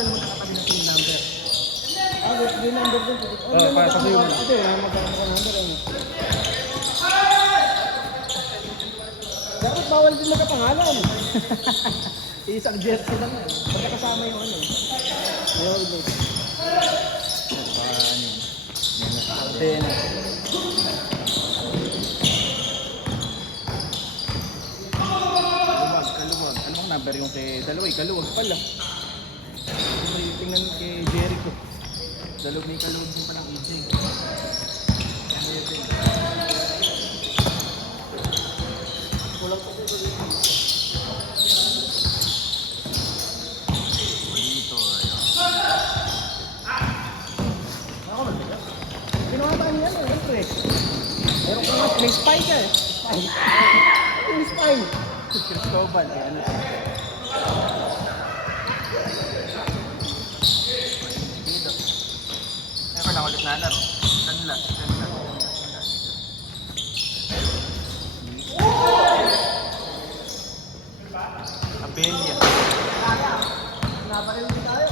dyan mo nakatabi na yung number. Yung number din. Patabi mo na. Ito, magkakaroon ko number. Dapat bawal din magkapangalan. Isang jersey lang yan. Pagkakasama yung ano. Yung ulit. Then, kaluwag. Anong number yung kay Dalaway? Kaluwag pala. May tingnan kay Jericho. Dalawag may kaluwag din pa ng EJ. Kulang ko dito. Dito, ayun. Ako man ba? Pinawataan niya ano, siyempre. Meron ko nga, may spy ka eh. Spy. May spy. Cristobal, eh, ano to? Dito. Ay, pala ulit na laro. Sanla. Abelia. Napakilig tayo.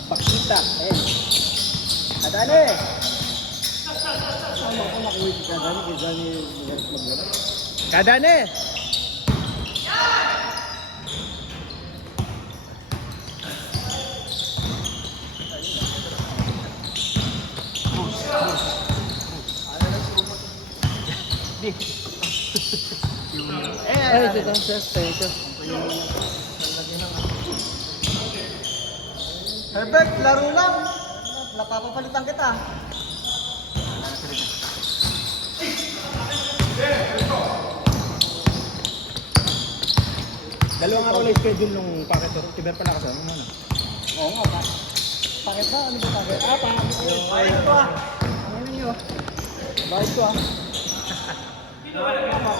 Apakita. Eh. Adane. Sama ko nakuha si Kadani. Kadani magalit mag-gala. Kadane! Ay, ito ang sir. Ito. Herbert, laro lang. Napapapalitan kita. Dalawang araw lang schedule nung packet to. Tiber pala kasama mo na. Oo nga, pakit ba? Ano ba pakit? Pakit ko ah. Ano nyo? Bakit ko ah. Bakit ba?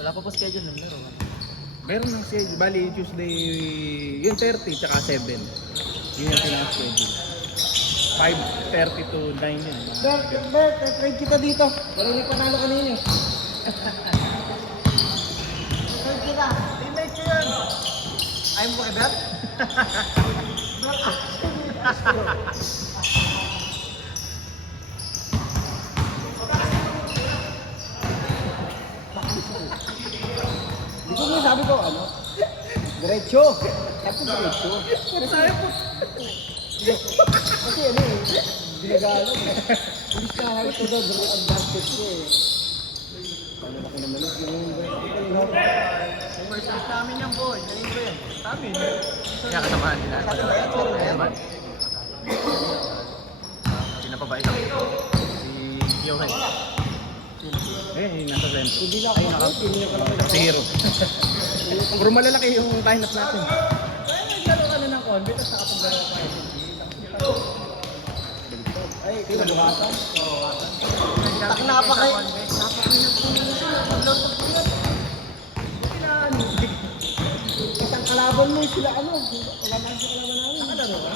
Wala pa schedule ng laro. Meron ng schedule. Bali, Tuesday, yung 30 tsaka 7. Yun yung pinaka-schedule. 5:30 to 9 yun. Bert, trade kita dito. Wala yung panalo kanina eh. Trade kita. Teammate ko yun. Ayaw mo kay Bert? Dito nga sabi ko, ano? Diretso. Tapos diretso. Pero tayo po. Kasi ano eh, ginagalo eh. Ilis na halit ko daw, ang basket ko eh. Paano na kinamalit yung First namin yung boy. Ganyan ko yun. Namin. Kaya kasamahan nila. Ayaman. Pinapabait ako. Si Yohay. Eh, nasa center. Hindi lang ako hindi ko lang Zero. Puro malalaki yung lineup natin. Kaya naglaro ka na ng convert at nakapaglaro ka kayo. Ay, kinabukasan? Oo, kasan. Napakain ng maglaro ko yan. Isang kalaban mo sila ano? Wala na siya kalaban namin. Nakalaro ka?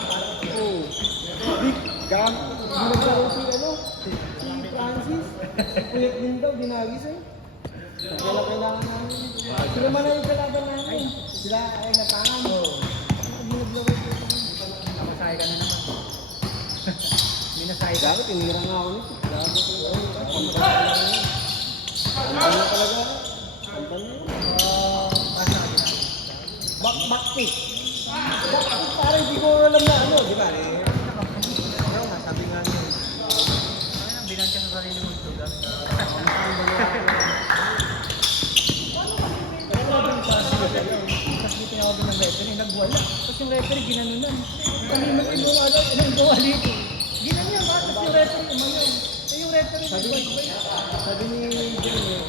Oo. Naglaro si ano? Si Francis. Kulit din daw, dinagis eh. Kaya kailangan namin. Sila man ang kalaban namin. Sila ay natangan. Naglaro ko. Nakasaya ka na naman. Minasaya ka. Dapat tinira nga ako nito. Dapat ano na talaga? Ano na yun? Backpick. Backpick parang hindi ko alam na ano. Di ba? Sabi nga niya. yung referee, ginanunan. Kanina yung mga ano, yung buwali ko. Ginanyan ba? Tapos yung referee, umayon. Eh yung referee, sabi ni Jimmy,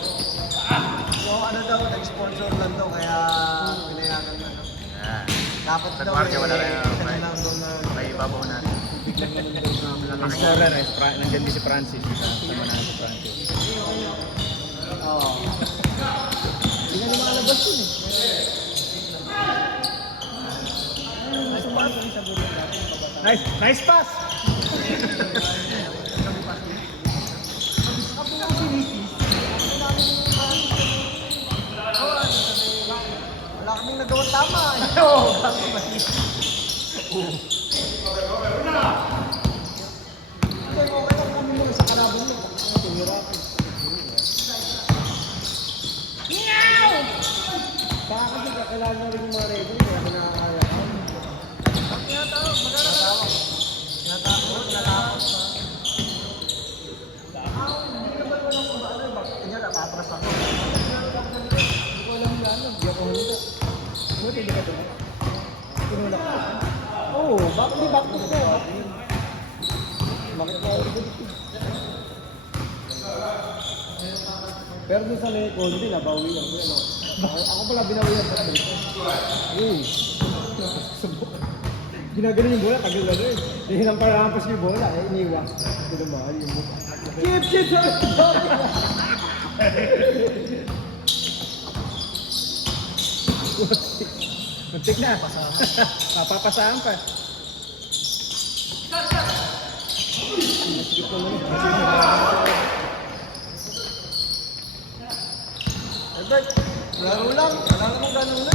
Yung ano daw, nag-sponsor lang daw, kaya pinayagan na. Yan. Dapat Sa daw Duarte, wala na kasi yun. lang daw na Okay, babaw natin. biglang ganun daw na Ang scorer eh, nandiyan din si Francis. Sama na si Francis. Oo. hindi na lumalabas yun eh. Nice pass! Wala kaming nagawang tama. Hindi, okay lang kami muna sa kalaban mo. Tumirakin. Baka kasi kakilala na rin yung mga referee, kaya ako nakakaya. Hindi ko alam yung ano, di ako handa. Buti hindi ka doon. Tinulak ka. Oo, bakit di back to ko? Bakit ka ulit? Pero doon sa may kondi, nabawi ako yan. Ako pala binawihan sa dito. Ginagano yung bola, tagal na rin. Hinang parahampas yung bola, iniwa. Pinamahal yung bola. Chip! Muntik na. Papapasaan pa. Albert, laro lang. Wala namang ganun na.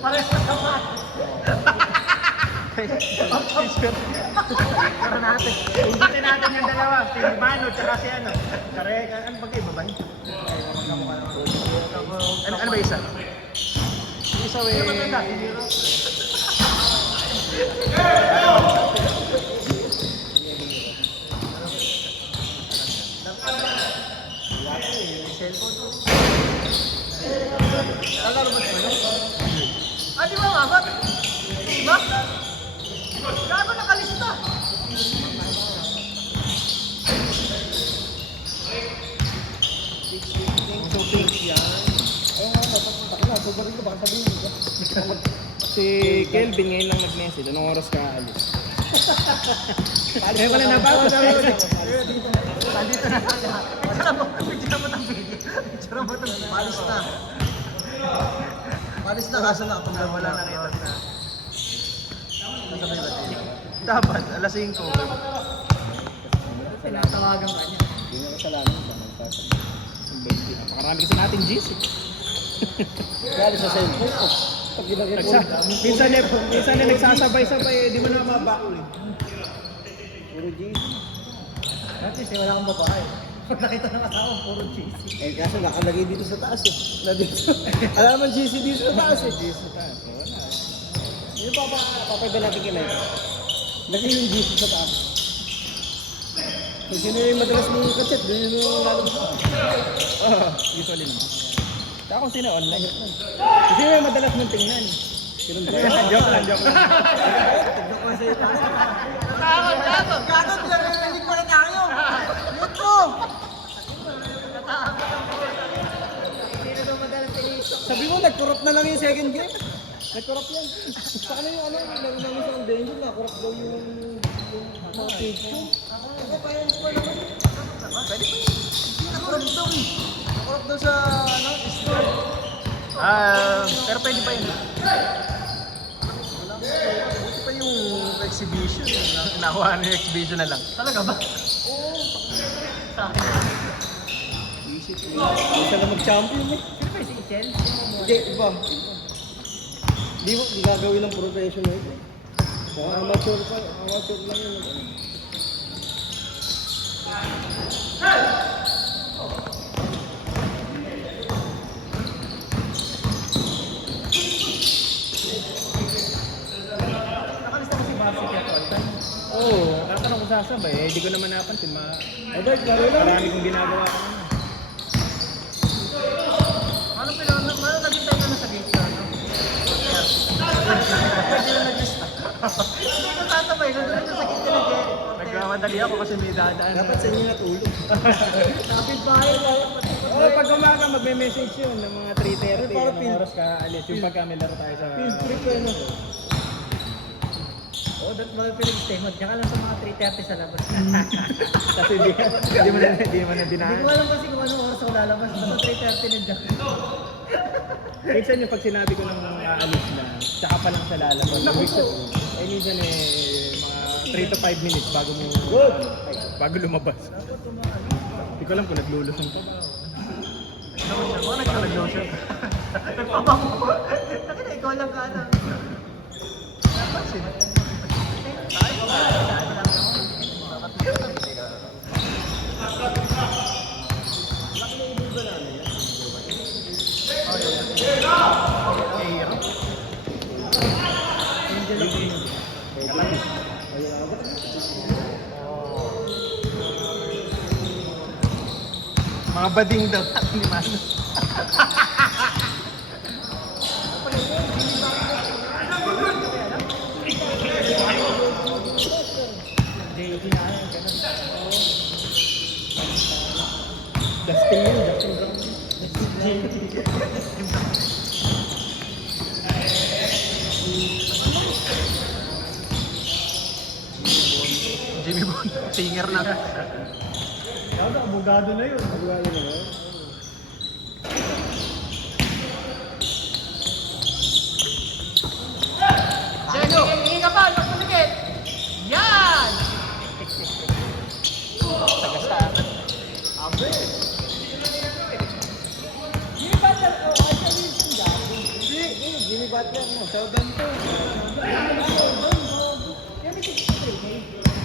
Pares na naman. Pero natin. Hindi natin yung dalawa. Si Mano tsaka si ano. Kare, ano ba kayo? Babay? Ano ba isa? Yung isa eh. Lalaro ba ito? Ah, di ba nga? Ba't? Di ba? Gago nakalista. Sobrang ko, baka sabihin mo. Si Kelvin ngayon lang nag-message. Anong oras ka alis? Eh, wala na ba? Nandito na kaya. Wala mo. Picture mo itong video. Picture mo itong video. Palis na. Palis na kaso na kapag Wala na rin na. Dapat, alas 5. Tinatawagan ka niya. Hindi na kasalanan sa magsasabi. Napakarami kasi natin G's. Kaya sa cellphone ko. Pag ginagay ko, Minsan na nagsasabay-sabay, di mo na mabakul. puro GC. Dati siya wala kang babae. Pag nakita ng asawa, puro cheesy. Eh kaso nakalagay dito sa taas eh. Na dito. Alam naman GC dito sa taas eh. Yung papay natin kinay. Lagay yung GC sa taas. Kung sino yung madalas mong kaset, doon yung lalabas. Usually naman. Saka kung sino online. Kasi may madalas mong tingnan. Ganun ba? Joke lang. tignan ko sa ito. Gatot, pinag-inig mo na tayo. Mute mo. Sabi mo, nag-corrupt na lang yung second game. Nag-corrupt yan. Paano yung ano, laro namin sa danger, na-corrupt daw yung mga page ko. Ako pa yung score naman. Pwede pa yun. Nakurap daw eh. Nakurap daw sa score. Pero pwede pa yun. Buti pa yung exhibition. Nakuha na yung exhibition na lang. Talaga ba? Hindi ka na mag-champion eh. Sino ba si Ichel? Hindi, iba. Di gagawin ng professional eh. Kung amateur pa, amateur lang yun. Nakalista ko si Marcy kaya all time. Oo, tatanong ko sasabay. Eh, di ko naman napansin. Albert, laro lang. Marami kong ginagawa ko naman. Paano naging tayo na sa gate ka, no? Hindi ko tatabay, nandun na sa gate ka na Jerry. Nagmamadali ako kasi may dadaan. Dapat sa inyo natulog. Kapit bahay lang. Oh, pag umaga magme-message yun ng mga 3:30. Para Anong feel- oras ka alis? Yung pagka may laro tayo sa... Field trip ko yun. Oo, dapat mag-stay. Magka ka lang sa mga 3:30 sa labas. Kasi di mo na Hindi dinaan. ko alam kasi kung anong oras ako lalabas. Basta 3:30 na dyan. Minsan yung pag sinabi ko ng aalis na, tsaka pa lang siya lalabas. Ibig sabihin, eh minsan mga 3 to 5 minutes bago mo bago lumabas. Hindi ko alam kung naglulusong pa ba. Ako nagka-lotion. Nagpabango. Takina, ikaw lang ka na. Mga bading daw ni Mano. Dustin yun, Dustin Brown. Jimmy Bond, singer na. Abogado na yun. Abogado na yun. Jenny, hingi ka pa. Magpuligit. Yan! Tagastaan. Abe! Jimmy Butler, actually, Jimmy Butler, no? Seldom to.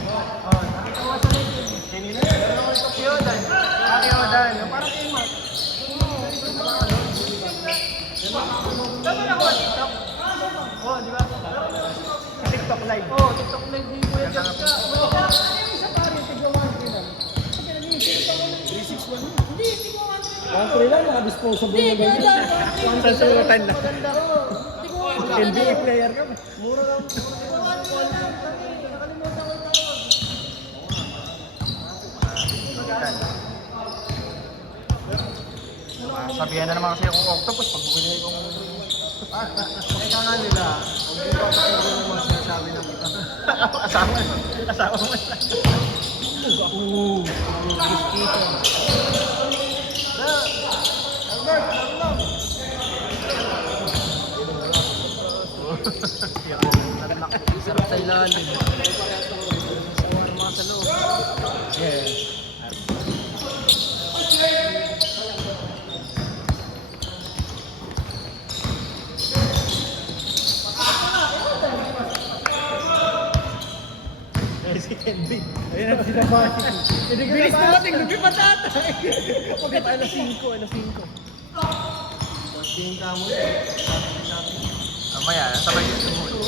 Oh, nakita ko sa link. Kenny na yun. Yodan. Yodan. Yung parang kay Mark. Tama na ako sa TikTok. Oh, di ba? TikTok live. Oh, TikTok live ni Kuya Jack ka. Country lang, mga disposable na ganyan. Sa surutan na. Maganda. NBA player ka ba? Mura lang. Sabihan na naman kasi akong octopus pag bumili kong... Eka nga nila, huwag yung papakinggan mo mga sinasabi ng iba. Asawa mo na. Ooh, mosquito. Albert, lang. Sarap sa ilalim. Mga sa loob. Yeah. Si Kenby. Ayun ang sinabati ko. Bilis mo natin, gubi patata. Pagkat alas 5, alas 5. Tingin ka mo. Mamaya, sabay yung sumuli.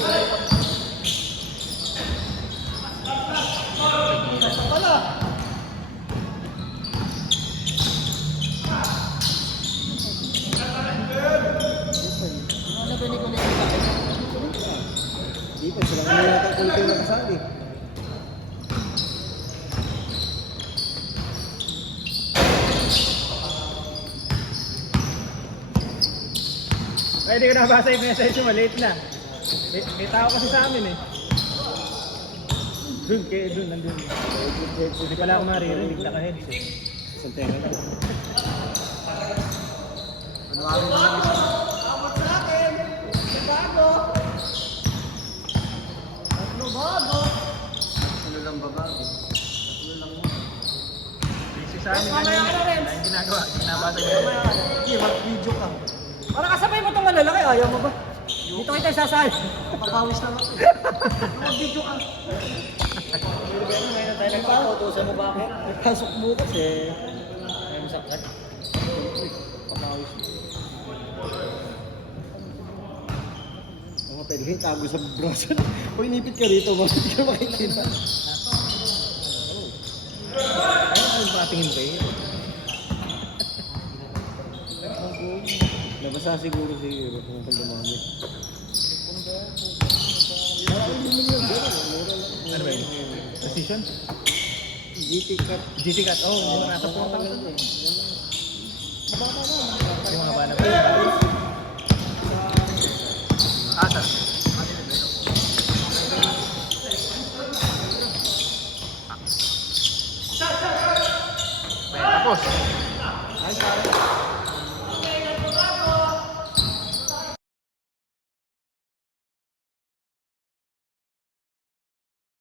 Ano ba ni ko na Dito, sila nga nila itong kulto na kasali. Ay, hindi ko nabasa yung message mo, late na. May tao kasi sa amin eh. Doon, nandun. Hindi pala ako maririnig, naka-headset. Isang tenga lang. Ano mo lang isa? Abot sa akin! Bago! Tatlo bago! Ano lang babago? Ano lang mo? Busy sa amin. Mamaya ka na rin. Ang ginagawa, binabasa niya. Hindi, mag-video ka. Para kasabay mo itong malalaki, ayaw mo ba? Dito kita sasali. Papawis na ako. Mag-video ka. Ngayon tayo nagpapautusan mo bakit? Pasok bukas eh. Ayaw mo sakit. Papawis mo. Mga pwede kayo tago sa braso. Kung inipit ka rito, hindi ka makikita. Ano patingin ba eh? Basta siguro si Hero kung dumami. Ano ba yun? Precision? GT cut. GT cut. Oh, nasa 4,000. eh. Yung mga bala pa.